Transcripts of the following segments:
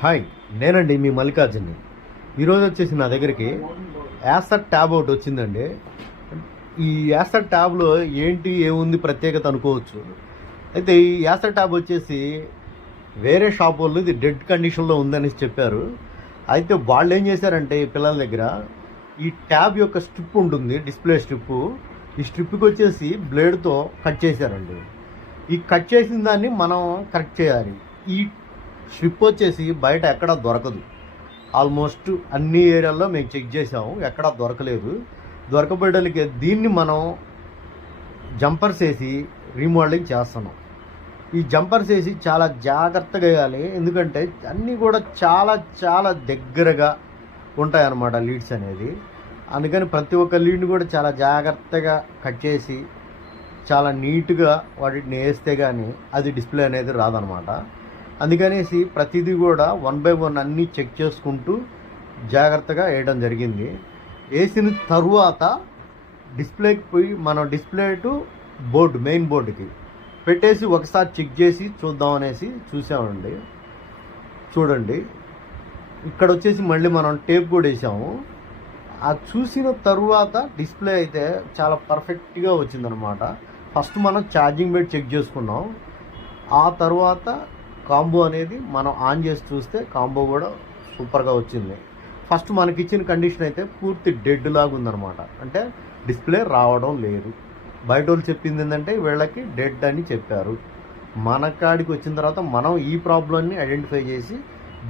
Hi, నేనండి మీ మల్లికార్జున్ని. ఈరోజు వచ్చేసి నా దగ్గరికి యాసర్ ట్యాబ్ ఒకటి వచ్చిందండి. ఈ యాసర్ ట్యాబ్లో ఏంటి ఏముంది ప్రత్యేకత అనుకోవచ్చు. అయితే ఈ యాసర్ ట్యాబ్ వచ్చేసి వేరే షాప్ వాళ్ళు ఇది డెడ్ కండిషన్లో ఉందని చెప్పారు. అయితే వాళ్ళు ఏం చేశారంటే ఈ పిల్లల దగ్గర ఈ ట్యాబ్ యొక్క స్ట్రిప్ ఉంటుంది, డిస్ప్లే స్ట్రిప్పు. ఈ స్ట్రిప్కి వచ్చేసి బ్లేడ్తో కట్ చేశారండి. ఈ కట్ చేసిన దాన్ని మనం కరెక్ట్ చేయాలి. ఈ స్ట్రిప్ వచ్చేసి బయట ఎక్కడా దొరకదు. ఆల్మోస్ట్ అన్ని ఏరియాల్లో మేము చెక్ చేసాము, ఎక్కడా దొరకలేదు. దొరకబడడానికి దీన్ని మనం జంపర్స్ వేసి రీమోడలింగ్ చేస్తున్నాం. ఈ జంపర్స్ వేసి చాలా జాగ్రత్తగా వేయాలి, ఎందుకంటే అన్నీ కూడా చాలా చాలా దగ్గరగా ఉంటాయన్నమాట లీడ్స్ అనేది. అందుకని ప్రతి ఒక్క లీడ్ని కూడా చాలా జాగ్రత్తగా కట్ చేసి చాలా నీట్గా వాటిని వేస్తే కానీ అది డిస్ప్లే అనేది రాదనమాట. అందుకనేసి ప్రతిదీ కూడా 1 by 1 అన్నీ చెక్ చేసుకుంటూ జాగ్రత్తగా వేయడం జరిగింది. వేసిన తరువాత డిస్ప్లేకి పోయి మనం డిస్ప్లే టు బోర్డు, మెయిన్ బోర్డుకి పెట్టేసి ఒకసారి చెక్ చేసి చూద్దామనేసి చూసామండి. చూడండి, ఇక్కడ వచ్చేసి మళ్ళీ మనం టేప్ కూడా వేసాము. ఆ చూసిన తరువాత డిస్ప్లే అయితే చాలా పర్ఫెక్ట్గా వచ్చిందనమాట. ఫస్ట్ మనం ఛార్జింగ్ బెడ్ చెక్ చేసుకున్నాం. ఆ తర్వాత కాంబో అనేది మనం ఆన్ చేసి చూస్తే కాంబో కూడా సూపర్గా వచ్చింది. ఫస్ట్ మనకి ఇచ్చిన కండిషన్ అయితే పూర్తి డెడ్ లాగా ఉందన్నమాట, అంటే డిస్ప్లే రావడం లేదు. బయట వాళ్ళు చెప్పింది ఏంటంటే వీళ్ళకి డెడ్ అని చెప్పారు. మన కాడికి వచ్చిన తర్వాత మనం ఈ ప్రాబ్లమ్ని ఐడెంటిఫై చేసి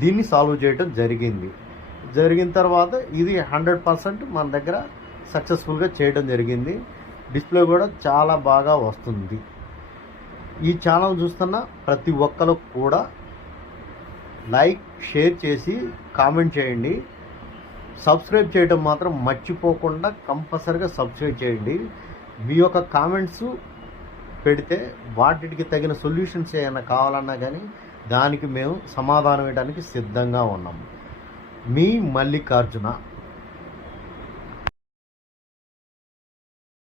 దీన్ని సాల్వ్ చేయడం జరిగిన తర్వాత ఇది 100% మన దగ్గర సక్సెస్ఫుల్గా చేయడం జరిగింది. డిస్ప్లే కూడా చాలా బాగా వస్తుంది. ఈ ఛానల్ చూస్తున్న ప్రతి ఒక్కరు కూడా లైక్, షేర్ చేసి కామెంట్ చేయండి. సబ్స్క్రైబ్ చేయడం మాత్రం మర్చిపోకుండా కంపల్సరీగా సబ్స్క్రైబ్ చేయండి. మీ యొక్క కామెంట్స్ పెడితే వాటికి తగిన సొల్యూషన్స్ ఏమైనా కావాలన్నా కానీ దానికి మేము సమాధానం ఇవ్వడానికి సిద్ధంగా ఉన్నాము. మీ మల్లికార్జున.